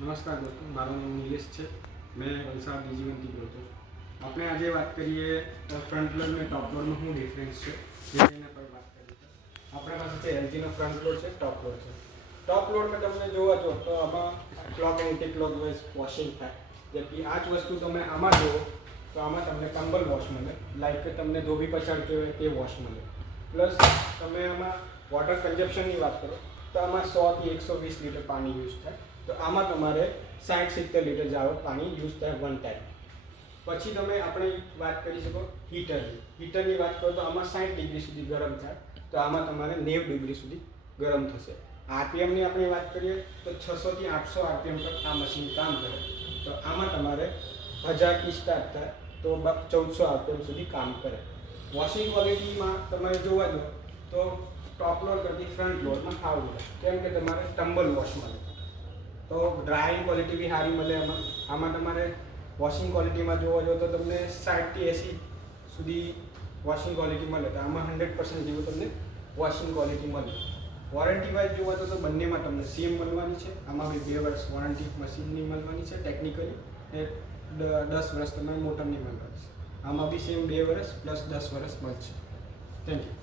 નમસ્કાર દોસ્તો, મારું નામ નિલેશ છે. મેં વલસાડ ડીજીવનથી બોલતો છું. આપણે આજે વાત કરીએ ફ્રન્ટ લોડ અને ટોપ લોડમાં શું ડિફરન્સ છે એના પર વાત કરીએ. આપણા પાસે છે એલજીનો ફ્રન્ટ લોડ છે, ટોપ લોડ છે. ટોપ લોડમાં તમને જોવા જો તો આમાં clock anti clock wise washing થાય. જેથી આ જ વસ્તુ તમે આમાં જુઓ તો આમાં તમને ટમ્બલ વોશ મળે, લાઈક કે તમને ધોબી પછાડતી હોય તે વોશ મળે. પ્લસ તમે આમાં વોટર કન્ઝપ્શનની વાત કરો તો આમાં 100 થી 120 લીટર પાણી યુઝ થાય. તો આમાં તમારે 60-70 લીટર જેવું પાણી યુઝ થાય વન ટાઈમ. પછી તમે આપણે વાત કરી શકો હીટરની વાત કરો તો આમાં 60 ડિગ્રી સુધી ગરમ થાય. તો આમાં તમારે 90 ડિગ્રી સુધી ગરમ થશે. આરપીએમની આપણે વાત કરીએ તો 600 થી 800 આરપીએમ પર આ મશીન કામ કરે. તો આમાં તમારે 1000 થી સ્ટાર્ટ થાય તો 1400 આરપીએમ સુધી કામ કરે. વોશિંગ ક્વોલિટીમાં તમે જોવા જો તો ટોપ લોડ કરતી ફ્રન્ટ લોડમાં સારું રહે, કેમ કે તમારે ટમ્બલ વોશ મળે. તો ડ્રાઇંગ ક્વોલિટી બી સારી મળે આમાં તમારે વોશિંગ ક્વોલિટીમાં જોવા જો તો તમને 60 થી 80 સુધી વોશિંગ ક્વોલિટી મળે. તો આમાં 100% જેવું તમને વોશિંગ ક્વોલિટી મળે. વોરંટી વાઇઝ જોવા તો બંનેમાં તમને સેમ મળવાની છે. આમાં બી 2 વર્ષ વોરંટી મશીનની મળવાની છે ટેકનિકલી, ને 10 વર્ષ તમારે મોટરની મળવાની છે. આમાં બી સેમ 2 વર્ષ પ્લસ 10 વર્ષ મળશે. Thank you.